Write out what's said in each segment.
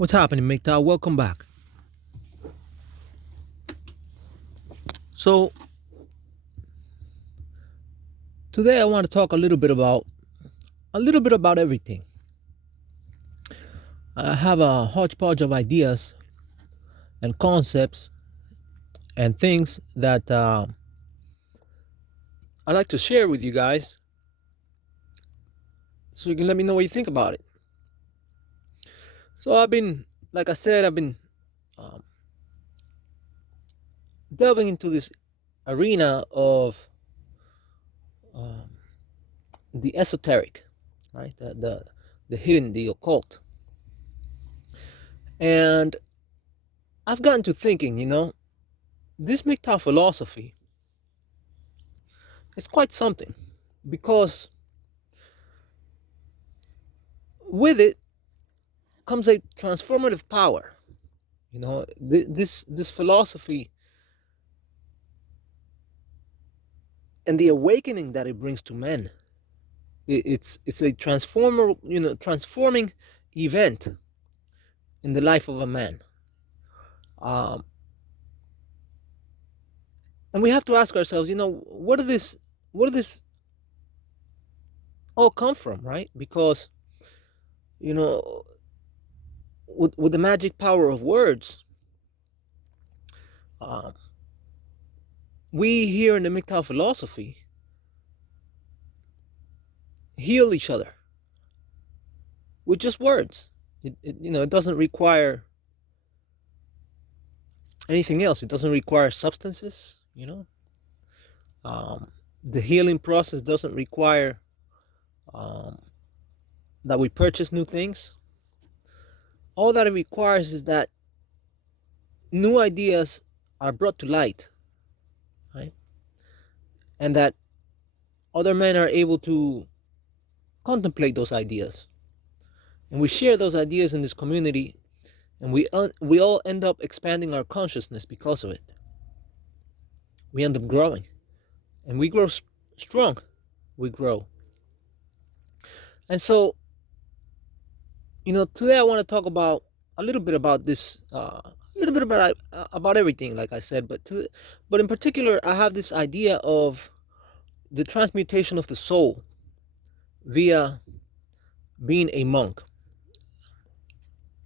What's happening, MGTOW? Welcome back. So today I want to talk a little bit about everything. I have a hodgepodge of ideas and concepts and things that I like to share with you guys, so you can let me know what you think about it. So like I said, I've been um, delving into this arena of um, the esoteric, right? The hidden, the occult, and I've gotten to thinking, this MGTOW philosophy is quite something, because with it comes a transformative power. This philosophy and the awakening that it brings to men, it's a transforming event in the life of a man. um, and we have to ask ourselves, where did this all come from, right? Because you know with the magic power of words, uh, we here in the MGTOW philosophy heal each other with just words. It doesn't require anything else. It doesn't require substances. Um, the healing process doesn't require um, that we purchase new things. All that it requires is that new ideas are brought to light, right? And that other men are able to contemplate those ideas, and we share those ideas in this community, and we all end up expanding our consciousness because of it. We end up growing, and we grow strong. We grow. And so, today I want to talk about a little bit about this, a little bit about everything, like I said, but in particular, I have this idea of the transmutation of the soul via being a monk.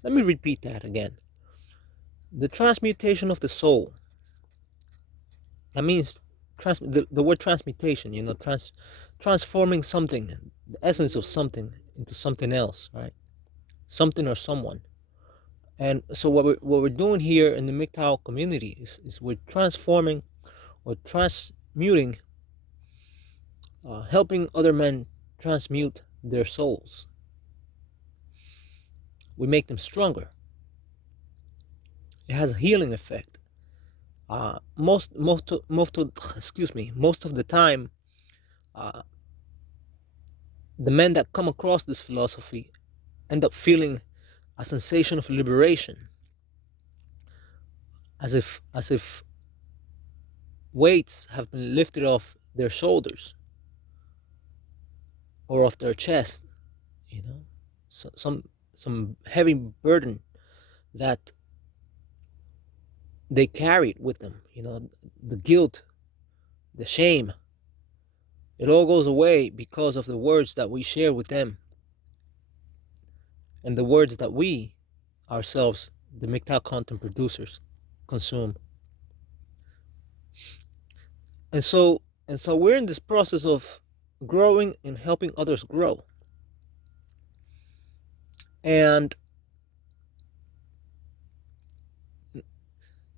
Let me repeat that again. The transmutation of the soul. That means the word transmutation. Transforming something, the essence of something, into something else, right? Something or someone. And so what we're doing here in the MGTOW community is we're transforming or transmuting, helping other men transmute their souls. We make them stronger. It has a healing effect. Most of the time, uh, the men that come across this philosophy end up feeling a sensation of liberation, as if weights have been lifted off their shoulders or off their chest. So some heavy burden that they carried with them. The guilt, the shame, it all goes away because of the words that we share with them, and the words that we ourselves, the MGTOW content producers, consume. And so we're in this process of growing and helping others grow. And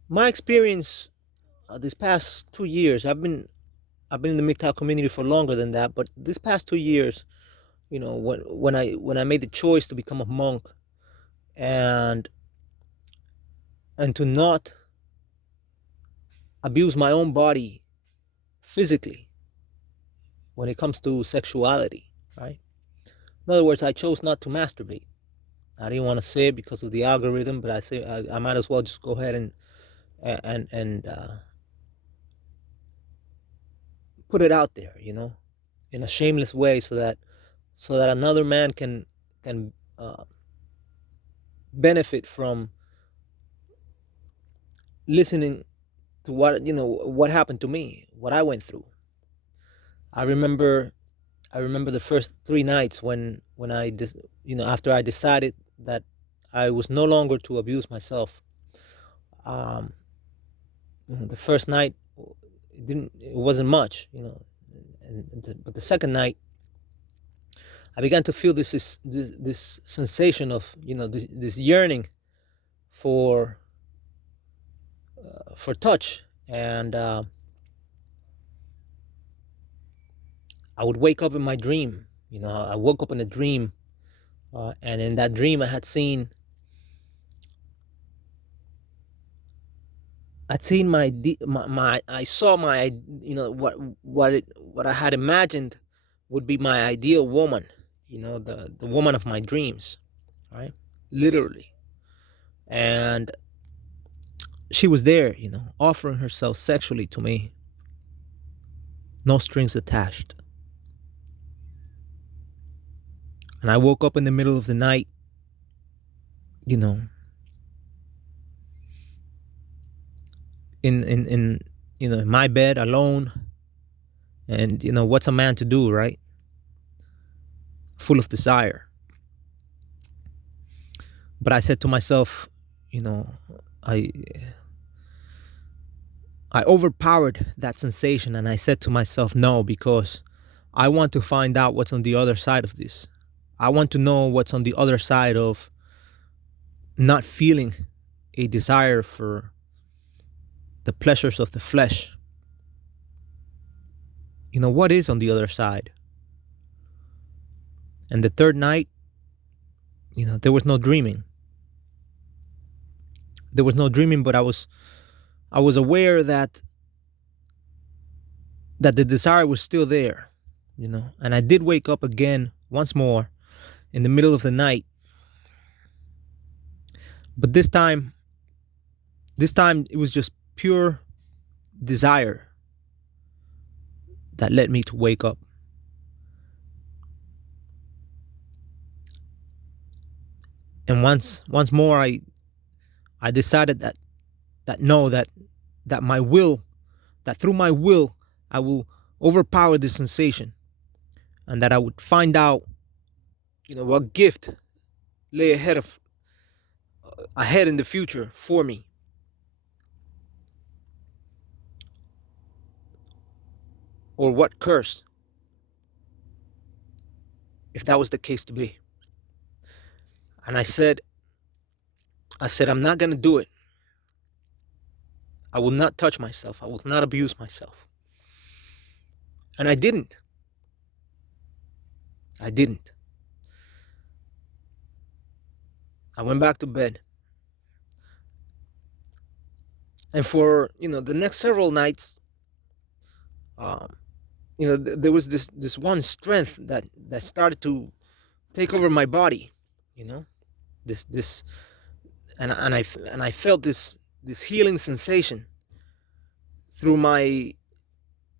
my experience, these past 2 years, I've been in the MGTOW community for longer than that, but these past 2 years, when I made the choice to become a monk, and to not abuse my own body physically when it comes to sexuality, right? In other words, I chose not to masturbate. I didn't want to say it because of the algorithm, but I might as well just go ahead and put it out there, in a shameless way, so that another man can benefit from listening to what happened to me, what I went through. I remember I remember the first 3 nights when after I decided that I was no longer to abuse myself. Um, the first night it wasn't much, but the second night I began to feel this sensation of this yearning for touch, and I would wake up in my dream. I woke up in a dream, and in that dream I'd seen I saw my, what I had imagined would be my ideal woman, the woman of my dreams, right? Literally. And she was there, offering herself sexually to me, no strings attached. And I woke up in the middle of the night, you know, in my bed alone. And what's a man to do, right? Full of desire. But I said to myself, you know, I I overpowered that sensation, and I said to myself, no, because I want to find out what's on the other side of this. I want to know what's on the other side of not feeling a desire for the pleasures of the flesh. What is on the other side? And the third night, there was no dreaming. There was no dreaming, but I was aware that the desire was still there, And I did wake up again once more in the middle of the night. But this time it was just pure desire that led me to wake up. And once more I decided that my will, that through my will I will overpower this sensation, and that I would find out what gift lay ahead in the future for me. Or what curse, if that was the case to be. And I said, I'm not going to do it. I will not touch myself. I will not abuse myself. And I didn't. I went back to bed. And for, the next several nights, there was this one strength that started to take over my body, this and I felt this healing sensation through my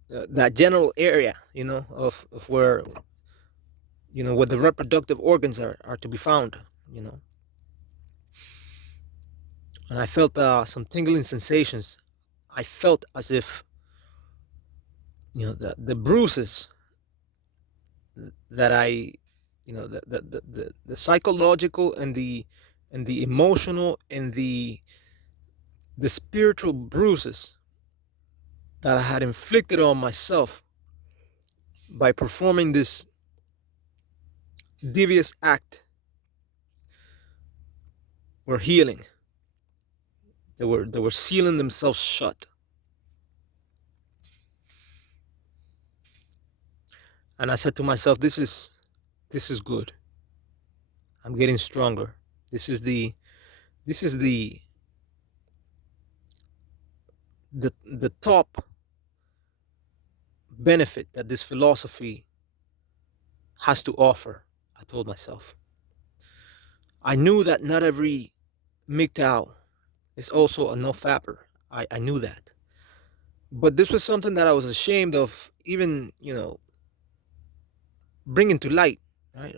that general area, of where where the reproductive organs are to be found, and I felt some tingling sensations. I felt as if the bruises that I the psychological and the emotional and the spiritual bruises that I had inflicted on myself by performing this devious act were healing. They were sealing themselves shut. And I said to myself, this is good. I'm getting stronger. This is the top benefit that this philosophy has to offer, I told myself. I knew that not every MGTOW is also a no-fapper. I knew that. But this was something that I was ashamed of even, bringing to light, right?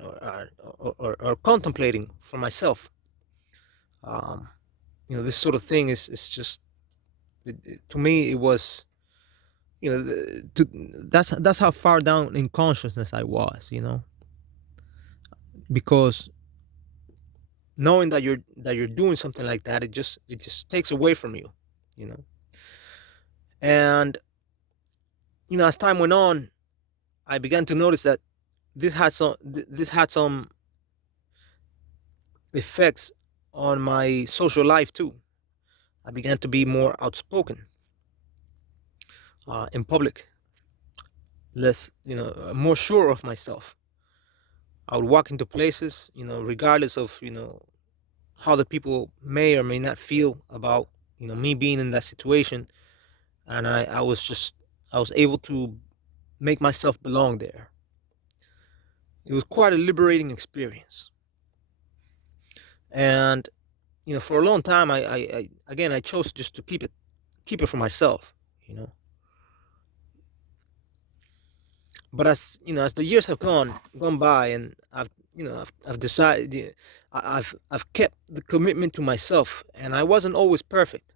Or contemplating for myself. um, this sort of thing is just to me it was that's how far down in consciousness I was, because knowing that you're doing something like that, it just takes away from you, you know. And as time went on, I began to notice that this had some effects on my social life too. I began to be more outspoken in public, less, more sure of myself. I would walk into places, regardless of, how the people may or may not feel about, me being in that situation. And I was able to make myself belong there. It was quite a liberating experience. And, for a long time, I chose just to keep it for myself, you know. But as the years have gone by, and I've decided, I've kept the commitment to myself, and I wasn't always perfect,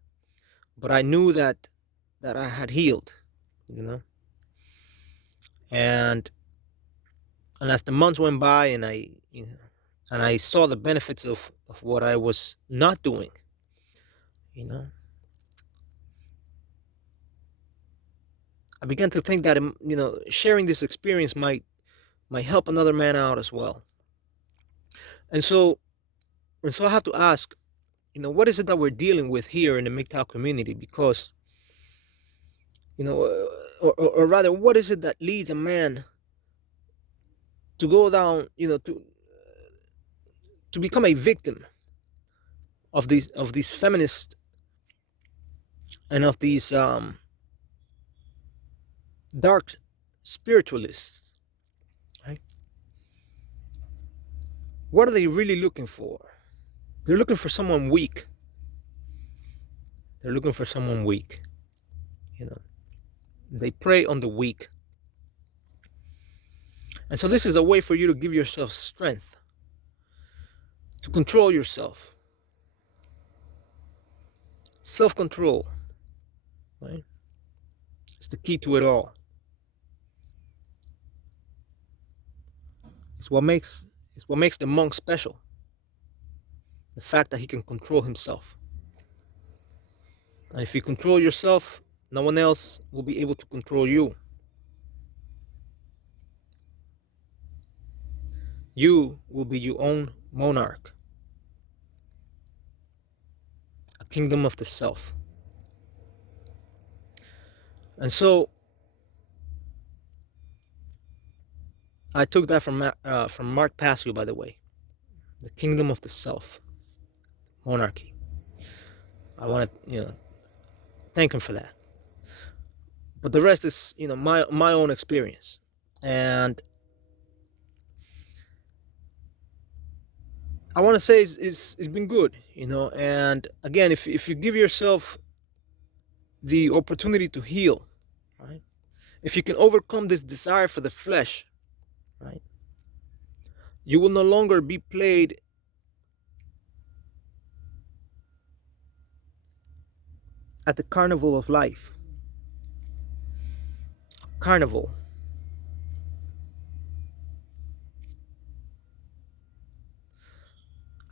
but I knew that I had healed, you know. and and as the months went by, and I saw the benefits of what I was not doing, you know, I began to think that sharing this experience might help another man out as well. And so I have to ask, what is it that we're dealing with here in the MGTOW community? Because, or rather, what is it that leads a man to go down, to become a victim of these feminists and of these dark spiritualists, right? What are they really looking for? They're looking for someone weak. They're looking for someone weak. They prey on the weak. And so this is a way for you to give yourself strength, to control yourself. Self-control, right? It's the key to it all. It's what makes the monk special. The fact that he can control himself. And if you control yourself, no one else will be able to control you. You will be your own monarch. A kingdom of the self. And so I took that from Mark Passio, by the way. The kingdom of the self. Monarchy. I want to, thank him for that. But the rest is, my own experience. And I want to say it's been good, and again, if you give yourself the opportunity to heal, right? If you can overcome this desire for the flesh, right? You will no longer be played at the carnival of life. Carnival.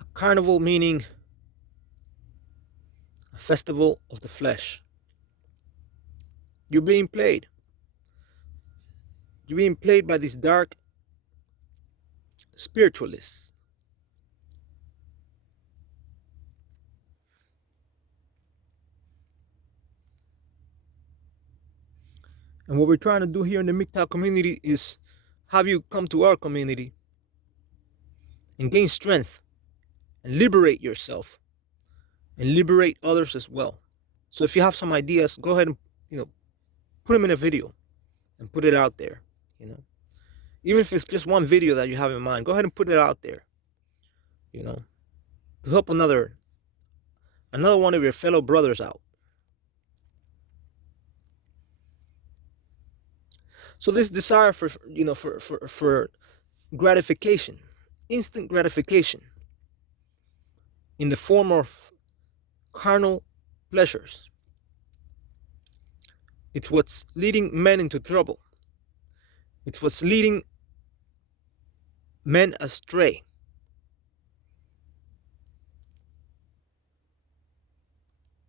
A carnival meaning a festival of the flesh. You're being played. You're being played by these dark spiritualists. And what we're trying to do here in the MGTOW community is have you come to our community and gain strength and liberate yourself and liberate others as well. So if you have some ideas, go ahead and put them in a video and put it out there. Even if it's just one video that you have in mind, go ahead and put it out there. To help another one of your fellow brothers out. So this desire for gratification, instant gratification, in the form of carnal pleasures. It's what's leading men into trouble. It's what's leading men astray.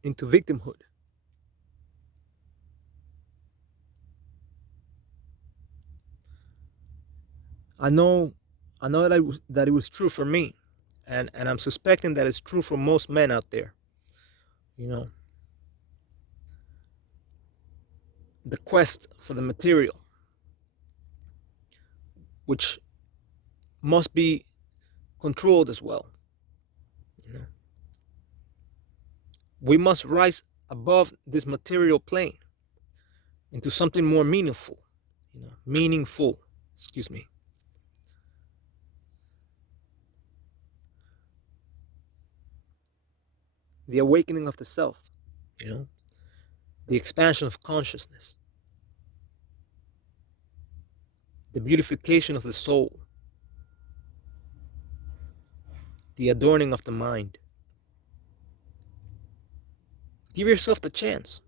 Into victimhood. I know that it was true for me, and I'm suspecting that it's true for most men out there. You know, the quest for the material, which must be controlled as well. You know, we must rise above this material plane into something more meaningful. Meaningful. Excuse me. The awakening of the self. The expansion of consciousness. The beautification of the soul. The adorning of the mind. Give yourself the chance.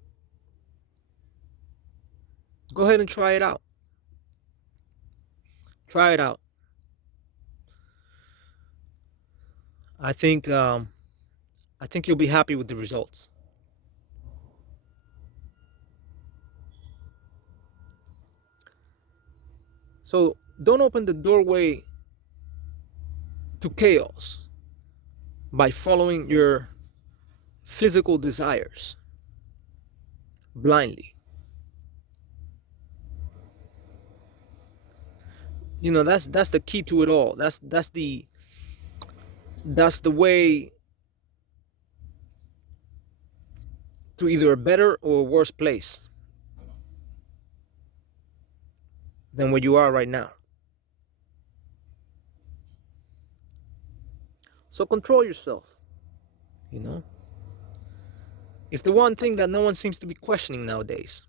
Go ahead and try it out. Try it out. I think you'll be happy with the results. So don't open the doorway to chaos by following your physical desires blindly. That's the key to it all. That's the way to either a better or a worse place than where you are right now. So control yourself. It's the one thing that no one seems to be questioning nowadays.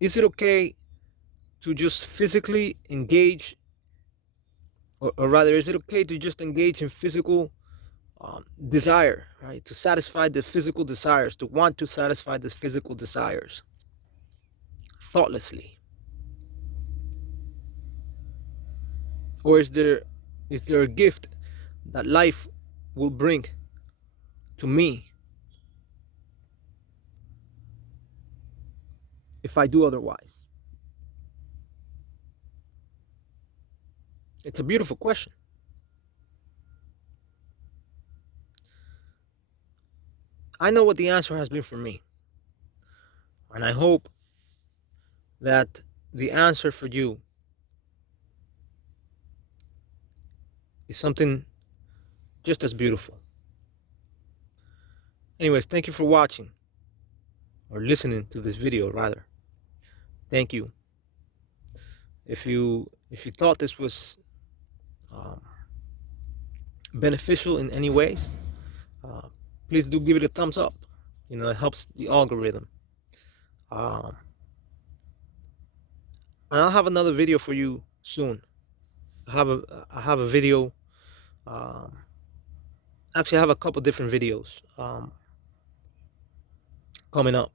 Is it okay to just physically engage, or rather, is it okay to just engage in physical desire, right? To satisfy the physical desires, to want to satisfy the physical desires thoughtlessly? Or is there a gift that life will bring to me if I do otherwise? It's a beautiful question. I know what the answer has been for me. And I hope that the answer for you is something just as beautiful. Anyways, thank you for watching, or listening to this video rather. Thank you. If you thought this was beneficial in any ways, please do give it a thumbs up. It helps the algorithm. And I'll have another video for you soon. I have a video. Actually, I have a couple different videos coming up.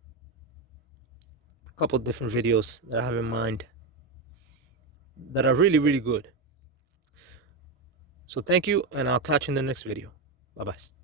A couple different videos that I have in mind that are really, really good. So thank you, and I'll catch you in the next video. Bye-bye.